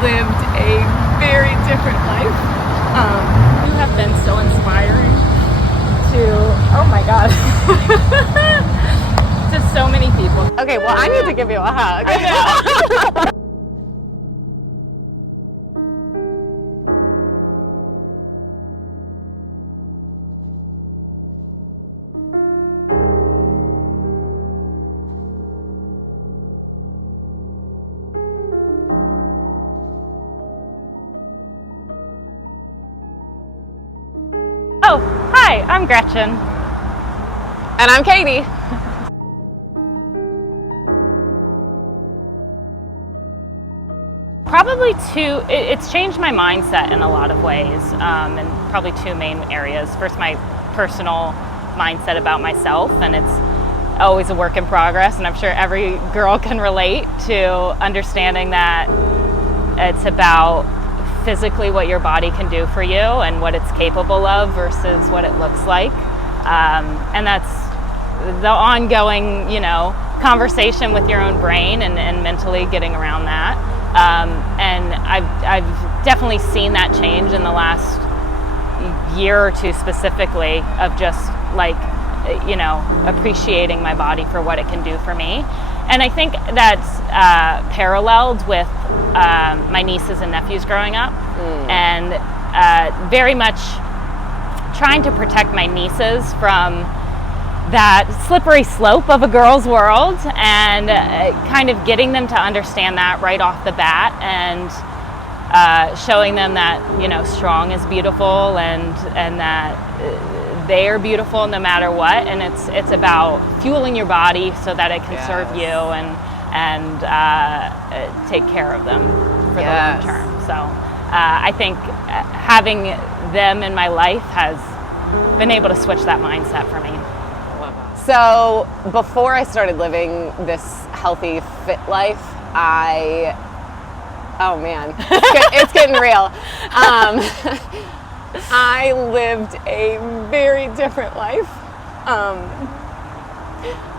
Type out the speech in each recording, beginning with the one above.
lived a very different life. You have been so inspiring to, oh my God, to so many people. Okay, well, I need to give you a hug. I know. Oh, hi, I'm Gretchen. And I'm Katie. Probably it's changed my mindset in a lot of ways, and probably two main areas. First, my personal mindset about myself, and it's always a work in progress, and I'm sure every girl can relate to understanding that it's about physically what your body can do for you and what it's capable of versus what it looks like. And that's the ongoing, conversation with your own brain and mentally getting around that. And I've definitely seen that change in the last year or two specifically of just appreciating my body for what it can do for me. And I think that's paralleled with my nieces and nephews growing up, and very much trying to protect my nieces from that slippery slope of a girl's world, and kind of getting them to understand that right off the bat, and showing them that strong is beautiful, and that they are beautiful no matter what, and it's about fueling your body so that it can serve you and take care of them for the long term. So I think having them in my life has been able to switch that mindset for me. So before I started living this healthy, fit life, oh man, it's getting real. I lived a very different life.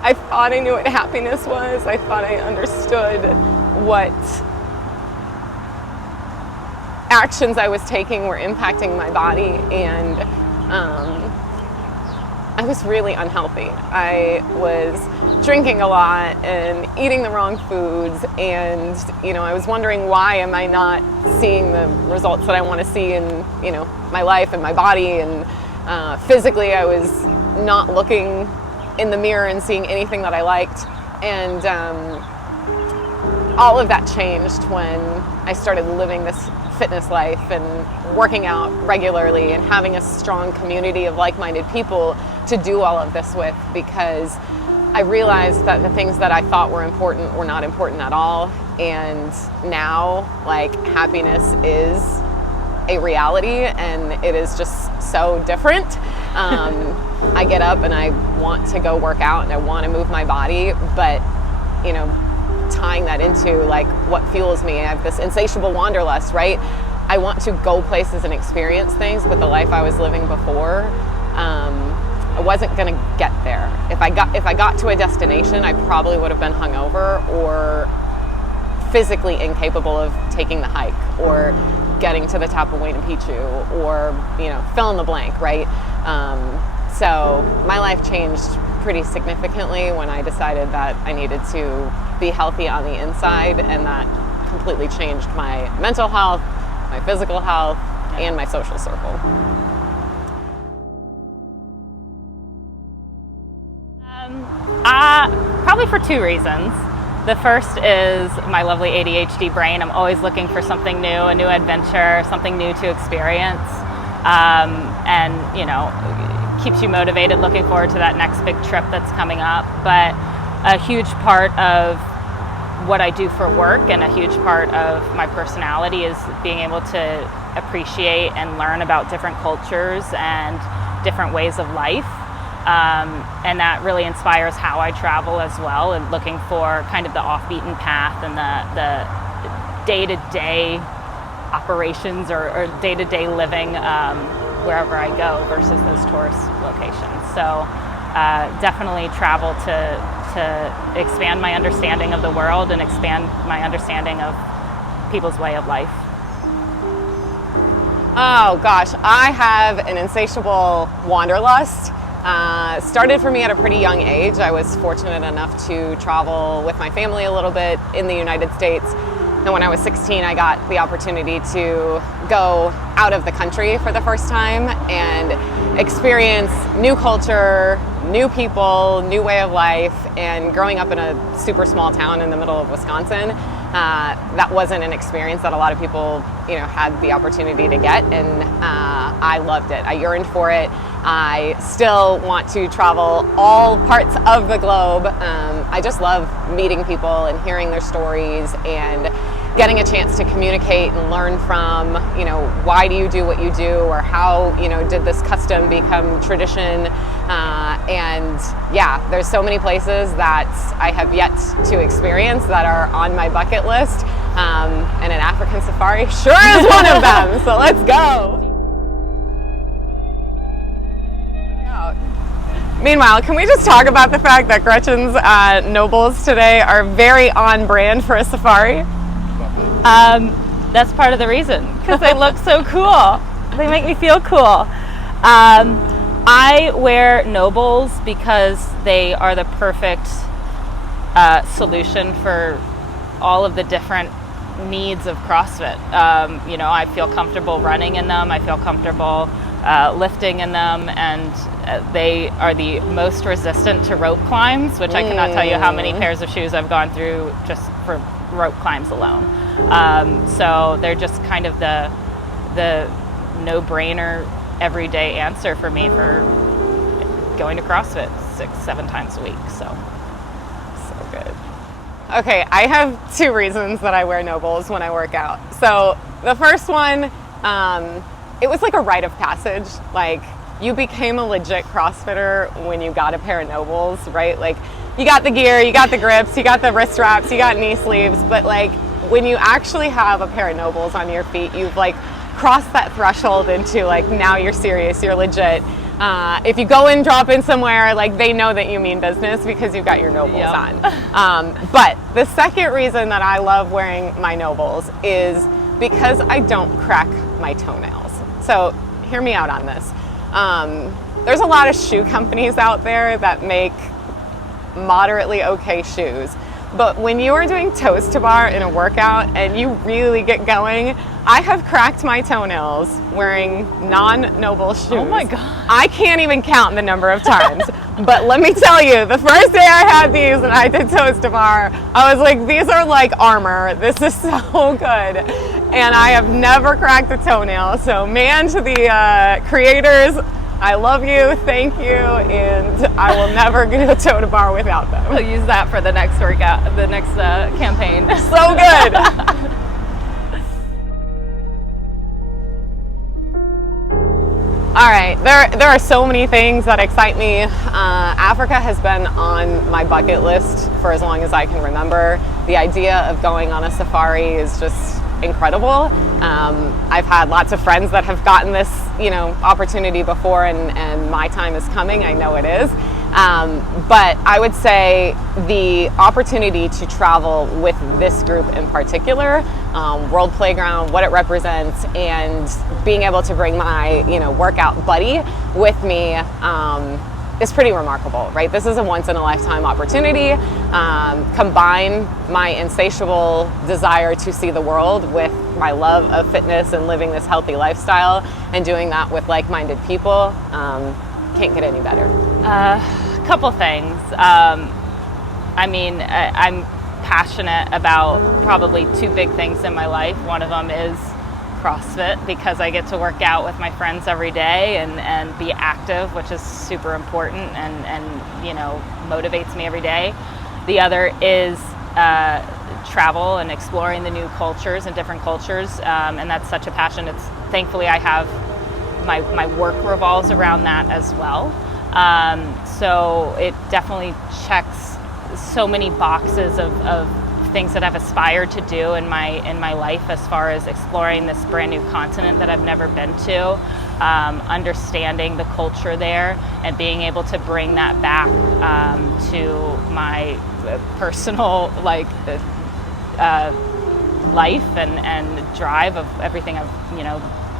I thought I knew what happiness was. I thought I understood what actions I was taking were impacting my body, and I was really unhealthy. I was drinking a lot and eating the wrong foods, and I was wondering, why am I not seeing the results that I want to see in my life and my body, and physically I was not looking in the mirror and seeing anything that I liked. And all of that changed when I started living this fitness life and working out regularly and having a strong community of like-minded people to do all of this with, because I realized that the things that I thought were important were not important at all. And now, happiness is a reality, and it is just so different. I get up and I want to go work out and I want to move my body, but tying that into what fuels me. I have this insatiable wanderlust, right? I want to go places and experience things, but the life I was living before, I wasn't going to get there. If I got to a destination, I probably would have been hungover or physically incapable of taking the hike or getting to the top of Huayna Picchu, or fill in the blank, right? So my life changed pretty significantly when I decided that I needed to be healthy on the inside, and that completely changed my mental health, my physical health, and my social circle. Probably for two reasons. The first is my lovely ADHD brain. I'm always looking for something new, a new adventure, something new to experience, and keeps you motivated, looking forward to that next big trip that's coming up. But a huge part of what I do for work and a huge part of my personality is being able to appreciate and learn about different cultures and different ways of life. And that really inspires how I travel as well, and looking for kind of the off-beaten path and the day-to-day operations or day-to-day living wherever I go versus those tourist locations. So definitely travel to expand my understanding of the world and expand my understanding of people's way of life? Oh gosh, I have an insatiable wanderlust. Started for me at a pretty young age. I was fortunate enough to travel with my family a little bit in the United States. And when I was 16, I got the opportunity to go out of the country for the first time and experience new culture, new people, new way of life. And growing up in a super small town in the middle of Wisconsin, that wasn't an experience that a lot of people, had the opportunity to get. And I loved it. I yearned for it. I still want to travel all parts of the globe. I just love meeting people and hearing their stories and getting a chance to communicate and learn from, why do you do what you do, or how, did this custom become tradition? And yeah, there's so many places that I have yet to experience that are on my bucket list. And an African safari sure is one of them. So let's go. Meanwhile, can we just talk about the fact that Gretchen's NOBULLs today are very on brand for a safari? That's part of the reason, because they look so cool. They make me feel cool. I wear NOBULLs because they are the perfect solution for all of the different needs of CrossFit. I feel comfortable running in them. I feel comfortable lifting in them, and they are the most resistant to rope climbs, which I cannot tell you how many pairs of shoes I've gone through just for rope climbs alone. So they're just kind of the no-brainer everyday answer for me for going to CrossFit 6-7 times a week. So good. Okay, I have 2 reasons that I wear NOBULLs when I work out. So the first one, it was like a rite of passage. Like, you became a legit CrossFitter when you got a pair of NOBULLs, right? Like, you got the gear, you got the grips, you got the wrist wraps, you got knee sleeves, but like, when you actually have a pair of NOBULLs on your feet, you've like crossed that threshold into like, now you're serious, you're legit. If you go and drop in somewhere, like, they know that you mean business because you've got your NOBULLs on. But the second reason that I love wearing my NOBULLs is because I don't crack my toenails. So hear me out on this. There's a lot of shoe companies out there that make moderately okay shoes. But when you are doing toes to bar in a workout and you really get going, I have cracked my toenails wearing non-NOBULL shoes. Oh my God. I can't even count the number of times. But let me tell you, the first day I had these and I did toes to bar, I was like, these are like armor. This is so good. And I have never cracked a toenail. So man, to the creators, I love you, thank you, and I will never go to toe to bar without them. We'll use that for the next workout, the next campaign. So good. All right, there are so many things that excite me. Africa has been on my bucket list for as long as I can remember. The idea of going on a safari is just incredible. I've had lots of friends that have gotten this, opportunity before, and my time is coming. I know it is. But I would say the opportunity to travel with this group in particular, World Playground, what it represents, and being able to bring my, workout buddy with me, is pretty remarkable, right? This is a once-in-a-lifetime opportunity. Combine my insatiable desire to see the world with my love of fitness and living this healthy lifestyle, and doing that with like-minded people. Can't get any better. A couple things. I'm passionate about probably 2 big things in my life. One of them is CrossFit, because I get to work out with my friends every day and be active, which is super important and motivates me every day. The other is travel and exploring the new cultures and different cultures, and that's such a passion. Thankfully I have my work revolves around that as well. So it definitely checks so many boxes of things that I've aspired to do in my life, as far as exploring this brand new continent that I've never been to, understanding the culture there, and being able to bring that back to my personal life and drive of everything I've,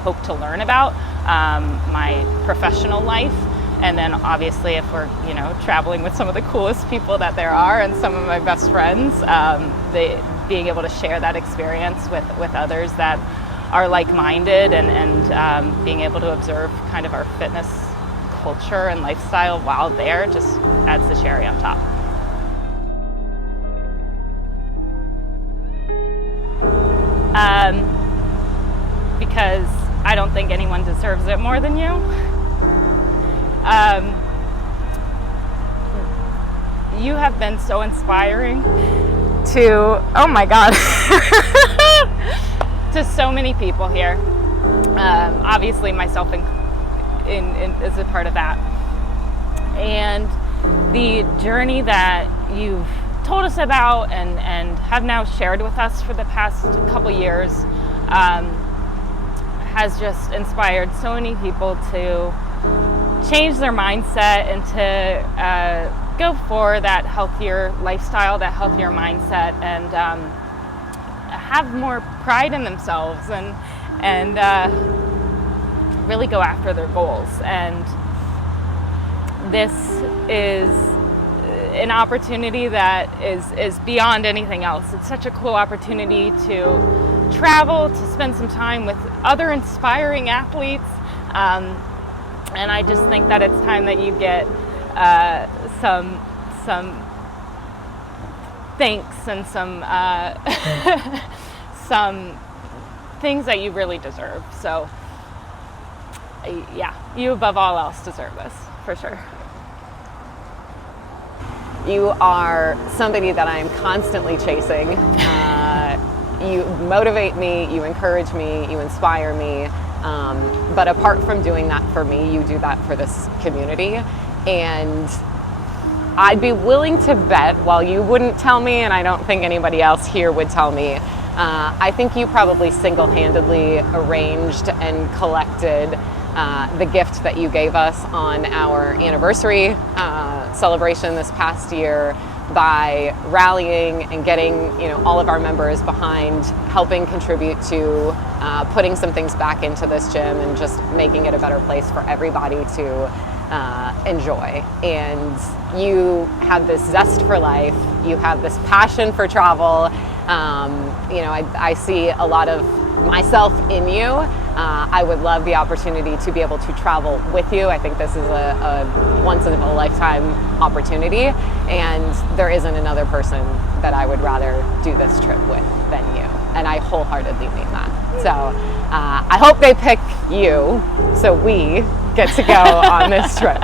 hoped to learn about, my professional life. And then obviously if we're, traveling with some of the coolest people that there are and some of my best friends, being able to share that experience with others that are like-minded and being able to observe kind of our fitness culture and lifestyle while there just adds the cherry on top. Because I don't think anyone deserves it more than you. You have been so inspiring to, oh my God, to so many people here. Obviously myself is a part of that. And the journey that you've told us about and have now shared with us for the past couple years has just inspired so many people to change their mindset and to go for that healthier lifestyle, that healthier mindset, and have more pride in themselves and really go after their goals. And this is an opportunity that is beyond anything else. It's such a cool opportunity to travel, to spend some time with other inspiring athletes. And I just think that it's time that you get some thanks and some things that you really deserve. So yeah, you above all else deserve this, for sure. You are somebody that I'm constantly chasing. You motivate me, you encourage me, you inspire me. But apart from doing that for me, you do that for this community. And I'd be willing to bet, while you wouldn't tell me, and I don't think anybody else here would tell me, I think you probably single-handedly arranged and collected the gift that you gave us on our anniversary celebration this past year by rallying and getting all of our members behind helping contribute to putting some things back into this gym and just making it a better place for everybody to enjoy. And you have this zest for life, you have this passion for travel. I see a lot of myself in you. I would love the opportunity to be able to travel with you. I think this is a once in a lifetime opportunity, and there isn't another person that I would rather do this trip with than you. And I wholeheartedly mean that. So I hope they pick you so we get to go on this trip.